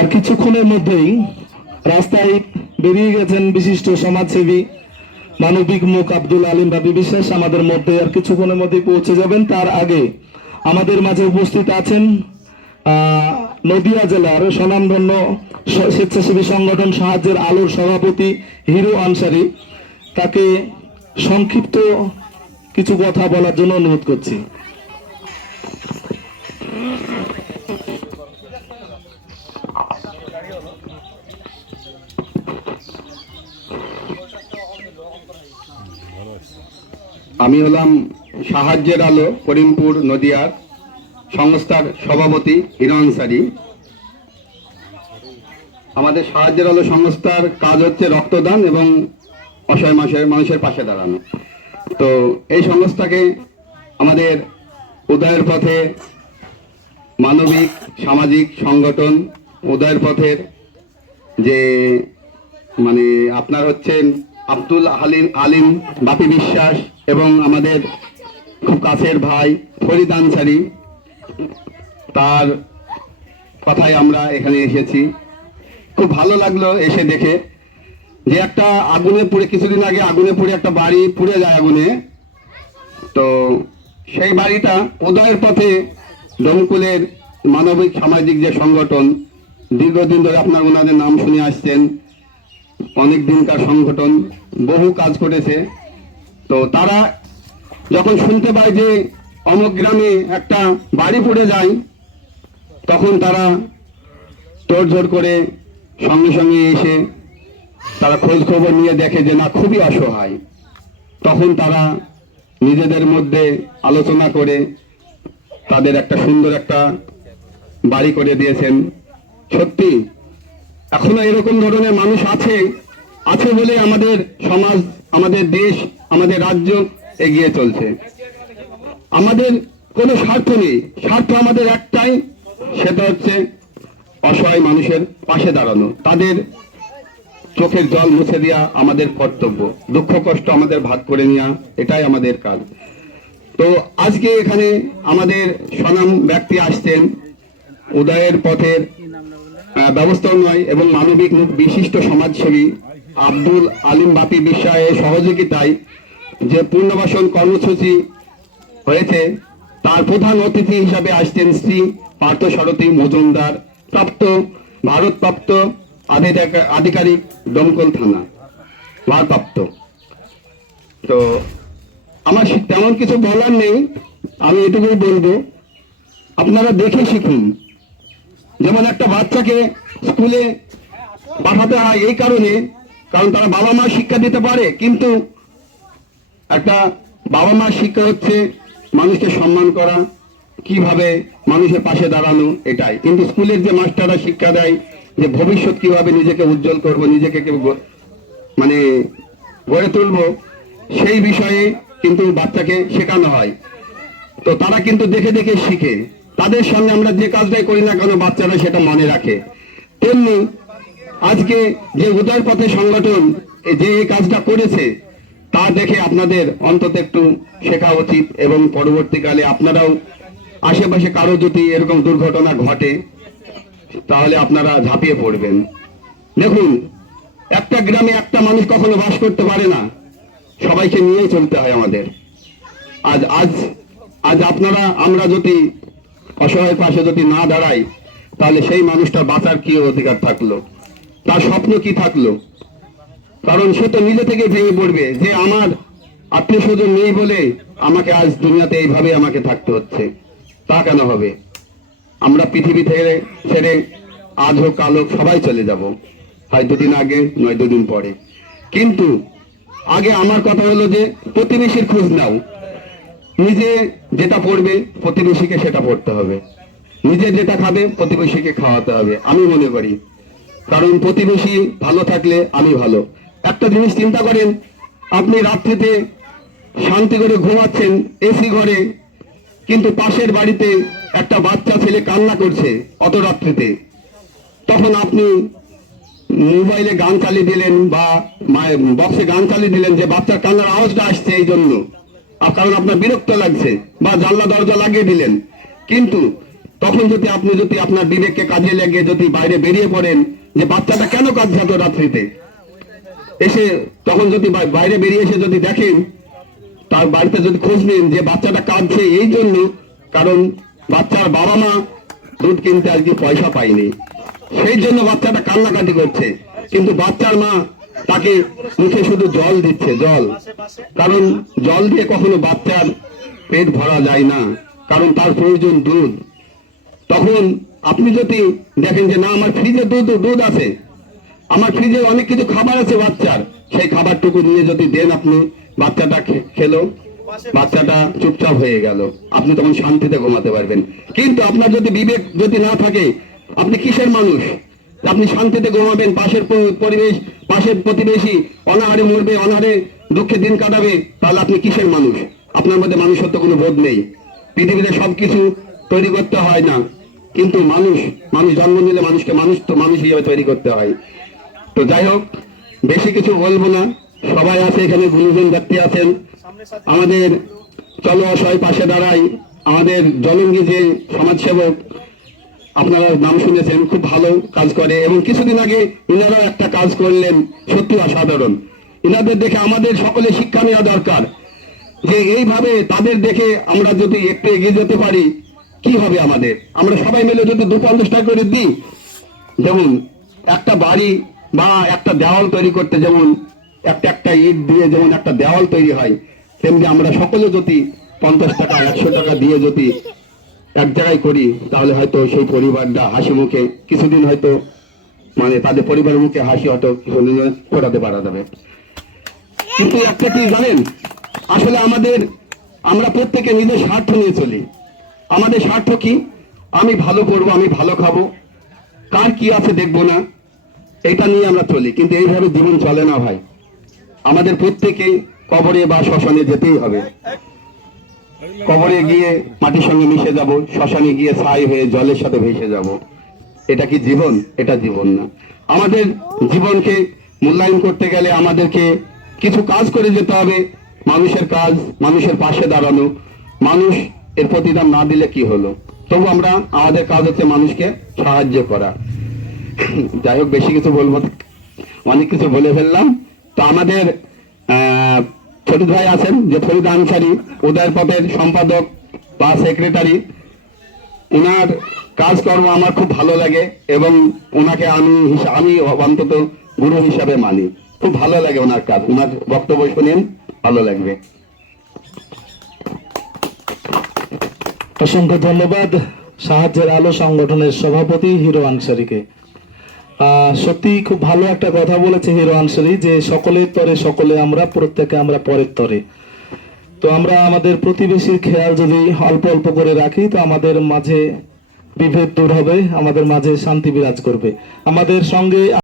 আর কিছুক্ষণের মধ্যেই রাস্তায় বেরিয়ে গেছেন বিশিষ্ট সমাজসেবী মানবিক মুখ আব্দুল আলিম বাপি বিশ্বাস আমাদের মধ্যে আর কিছুক্ষণের মধ্যেই পৌঁছে যাবেন। তার আগে আমাদের মাঝে উপস্থিত আছেন নদিয়া জেলার স্বনামধন্য স্বেচ্ছাসেবী সংগঠন সাহায্যের আলোর সভাপতি হিরো আনসারি। তাকে সংক্ষিপ্ত কিছু কথা বলার জন্য অনুরোধ করছি। আমি হলাম সাহায্যের আলো করিমপুর নদিয়ার সংস্থার সভাপতি হিরো আনসারি। আমাদের সাহায্যের আলো সংস্থার কাজ হচ্ছে রক্তদান এবং অসহায় মানুষের পাশে দাঁড়ানো। তো এই সংস্থাকে আমাদের উদয়ের পথে মানবিক সামাজিক সংগঠন উদয়ের পথের যে আপনার হচ্ছেন আব্দুল আলিম বাপি বিশ্বাস এবং আমাদের খুব কাছের ভাই ফরিদ আনসারি, তার কথায় আমরা এখানে এসেছি। খুব ভালো লাগলো এসে দেখে যে একটা আগুনে পুড়ে, কিছুদিন আগে আগুনে পুড়ে একটা বাড়ি পুড়ে যায় আগুনে। তো সেই বাড়িটা উদয়ের পথে ডোমকুলের মানবিক সামাজিক যে সংগঠন, দীর্ঘদিন ধরে আপনার ওনাদের নাম শুনে আসছেন, অনেক দিনকার সংগঠন, বহু কাজ করেছে। তো তারা যখন শুনতে পায় যে অমুক গ্রামে একটা বাড়ি পুড়ে যায়, তখন তারা তোড়জোড় করে সঙ্গে সঙ্গে এসে তারা খোঁজ খবর নিয়ে দেখে যে না, খুবই অসহায়। তখন তারা নিজেদের মধ্যে আলোচনা করে তাদের একটা সুন্দর একটা বাড়ি করে দিয়েছেন। সত্যি এখনো এরকম ধরনের মানুষ আছে বলে আমাদের সমাজ, আমাদের দেশ, আমাদের রাজ্য এগিয়ে চলছে। আমাদের কোনো স্বার্থ নেই, স্বার্থ আমাদের একটাই, সেটা হচ্ছে অসহায় মানুষের পাশে দাঁড়ানো, তাদের চোখের জল মুছে দেওয়া আমাদের কর্তব্য, দুঃখ কষ্ট আমাদের ভাগ করে নেওয়া, এটাই আমাদের কাজ। তো আজকে এখানে আমাদের স্বনাম ব্যক্তি আসছেন, উদয়ের পথের ব্যবস্থাপনায় এবং মানবিক বিশিষ্ট সমাজসেবী আব্দুল আলিম বাপি বিশ্বাসের সহযোগিতায় যে পুনর্বাসন কর্মসূচি হয়েছে, তার প্রধান অতিথি হিসাবে আসছেন শ্রী পার্থসারথী মজুমদার, ভারতপ্রাপ্ত আধিকারিক, দমকল থানা ভারপ্রাপ্ত। তো আমার তেমন কিছু বলার নেই, আমি এটুকুই বলবো, আপনারা দেখে শিখুন। যেমন একটা বাচ্চাকে স্কুলে পাঠাতে হয় এই কারণে, কারণ তারা বাবা মা শিক্ষা দিতে পারে, কিন্তু একটা বাবা মার শিক্ষা হচ্ছে মানুষকে সম্মান করা, কিভাবে মানুষের পাশে দাঁড়ানো, এটাই। কিন্তু স্কুলের যে মাস্টাররা শিক্ষা দেয় যে ভবিষ্যৎ কিভাবে নিজেকে উজ্জ্বল করব, নিজেকে গড়ে তুলবো, সেই বিষয়ে কিন্তু বাচ্চাকে শেখানো হয়। তো তারা কিন্তু দেখে দেখে শিখে, তাদের সঙ্গে আমরা যে কাজটাই করি না কেন বাচ্চারা সেটা মনে রাখে। তেমনি আজকে যে উদয়ের পথে সংগঠন যে এই কাজটা করেছে, তা দেখে আপনাদের অন্তত একটু শেখা উচিত, এবং পরবর্তীকালে আপনারাও আশেপাশে কারো যদি এরকম দুর্ঘটনা ঘটে, তাহলে আপনারা ঝাঁপিয়ে পড়বেন। দেখুন, একটা গ্রামে একটা মানুষ কখনো বাস করতে পারে না, সবাইকে নিয়েই চলতে হয় আমাদের। আজ আমরা যদি অসহায় পাশে যদি না দাঁড়াই, তাহলে সেই মানুষটা বাঁচার কি অধিকার থাকলো, তার স্বপ্ন কি থাকলো? কারণ সে তো নিজে থেকে ভেঙে পড়বে যে আমার আত্মীয় স্বজন নেই বলে আমাকে আজ দুনিয়াতে এইভাবে আমাকে থাকতে হচ্ছে। তা কেন হবে? আমরা পৃথিবী থেকে ছেড়ে আজ হোক কাল হোক সবাই চলে যাব, হয় দুদিন আগে নয় দুদিন পরে। কিন্তু আগে আমার কথা হলো যে প্রতিবেশীর খোঁজ নাও। নিজে যেটা পড়বে প্রতিবেশীকে সেটা পড়তে হবে, নিজে যেটা খাবে প্রতিবেশীকে খাওয়াতে হবে, আমি মনে করি। কারণ প্রতিবেশী ভালো থাকলে আমি ভালো। একটা জিনিস চিন্তা করেন, আপনি রাত্রিতে শান্তি করে ঘুমাচ্ছেন এসি ঘরে, কিন্তু পাশের বাড়িতে একটা বাচ্চা ছেলে কান্না করছে অত রাত্রিতে, তখন আপনি মোবাইলে গান চালিয়ে দিলেন বা বক্সে গান চালিয়ে দিলেন যে বাচ্চার কান্নার আওয়াজটা আসছে এই জন্য, কারণ আপনার বিরক্ত লাগছে, বা জানলা দরজা লাগিয়ে দিলেন। কিন্তু তখন যদি আপনি যদি আপনার বিবেককে কাজে লাগিয়ে যদি বাইরে বেরিয়ে পড়েন যে বাচ্চাটা কেন কাঁদছে এত রাত্রিতে, এসে তখন যদি বাইরে বেরিয়ে এসে যদি দেখেন, তার বাড়িতে যদি খোঁজ নেন যে বাচ্চাটা কাঁদছে এই জন্য কারণ বাচ্চার বাবা মা দুধ কিনতে আজকে পয়সা পায়নি, সেই জন্য বাচ্চাটা কান্নাকাটি করছে, কিন্তু বাচ্চার মা তাকে মুখে শুধু জল দিচ্ছে, জল। কারণ জল দিয়ে কখনো বাচ্চার পেট ভরা যায় না, কারণ তার প্রয়োজন দুধ। তখন আপনি যদি দেখেন যে না আমার ফ্রিজে দুধ আছে, আমার ফ্রিজে অনেক কিছু খাবার আছে বাচ্চার, সেই খাবারটুকু নিয়ে যদি দেন আপনি, বাচ্চাটা খেলো, বাচ্চাটা চুপচাপ হয়ে গেল, আপনি তখন শান্তিতে ঘুমাতে পারবেন। কিন্তু আপনার যদি বিবেক যদি না থাকে, আপনি কিসের মানুষ? আপনি শান্তিতে ঘুমাবেন, পাশের পরিবেশ, পাশের প্রতিবেশী অনাহারে মরবে, অনাহারে দুঃখে দিন কাটাবে, তাহলে আপনি কিসের মানুষ? আপনার মধ্যে মানুষত্ব কোনো বোধ নেই। পৃথিবীতে সবকিছু তৈরি করতে হয় না, কিন্তু মানুষ জন্ম নিলে মানুষকে মানুষ হিসেবে তৈরি করতে হয়। তো যাই হোক, বেশি কিছু বলবো না, সবাই আছে এখানে, গুণীজন ব্যক্তি আছেন, আমাদের চলো অসহায় পাশে দাঁড়াই, আমাদের জলঙ্গি যে সমাজসেবক আপনারা নাম শুনেছেন, খুব ভালো কাজ করে, এবং কিছুদিন আগে ইনারাও একটা কাজ করলেন সত্যি অসাধারণ। ইনাদের দেখে আমাদের সকলে শিক্ষা নেওয়া দরকার, যে এইভাবে তাদের দেখে আমরা যদি একটু এগিয়ে যেতে পারি, কি হবে আমাদের? আমরা সবাই মিলে যদি 250 টাকা করে দিই, যেমন একটা বাড়ি বা একটা দেওয়াল তৈরি করতে যেমন একটা ইট দিয়ে যেমন একটা দেওয়াল তৈরি হয়, তেমনি আমরা সকলে যদি 50 টাকা 100 টাকা দিয়ে যদি এক জায়গায় করি, তাহলে হয়তো সেই পরিবারটা হাসি মুখে কিছুদিন হয়তো মানে তাদের পরিবারের মুখে হাসি হয়তো কিছুদিন ফোটাতে পারা যাবে। কিন্তু একটা কি জানেন, আসলে আমরা প্রত্যেকে নিজের স্বার্থ নিয়ে চলি। আমাদের স্বার্থ কি? আমি ভালো করব, আমি ভালো খাবো, কার কি আছে দেখবো না, এটা নিয়ে আমরা চলি। কিন্তু এইভাবে জীবন চলে না ভাই। আমাদের প্রত্যেকে কবরে বা শ্মশানে যেতেই হবে। কবরে গিয়ে মাটির সঙ্গে মিশে যাব, শ্মশানে গিয়ে ছাই হয়ে জলের সাথে ভেসে যাব। এটা কি জীবন? এটা জীবন না। আমাদের জীবনকে মূল্যায়ন করতে গেলে আমাদেরকে কিছু কাজ করে যেতে হবে। মানুষের কাজ, মানুষের পাশে দাঁড়ানো। মানুষ এর প্রতিদান না দিলে কি হলো, তবু আমাদের কাজ হচ্ছে মানুষকে সাহায্য করা। যাই হোক, বেশি কিছু বলবো, অনেক কিছু বলে ফেললাম। তো আমাদের ছোট ভাই আছেন যে ফরিদ আনসারী, উদয়পথের সম্পাদক বা সেক্রেটারি, ওনার কাজকর্ম আমার খুব ভালো লাগে, এবং ওনাকে আমি অন্তত গুরু হিসাবে মানি। খুব ভালো লাগে ওনার কাজ, ওনার বক্তব্য শুনেন, ভালো লাগবে। অসংখ্য ধন্যবাদ সাহায্যের আলো সংগঠনের সভাপতি হিরো আনসারীকে। সত্যি খুব ভালো একটা কথা বলেছে হিরো আনসারী, যে সকলের তরে সকলে আমরা, প্রত্যেকে আমরা পরের তরে। তো আমরা আমাদের প্রতিবেশীর খেয়াল যদি অল্প অল্প করে রাখি, তো আমাদের মাঝে বিভেদ দূর হবে, আমাদের মাঝে শান্তি বিরাজ করবে। আমাদের সঙ্গে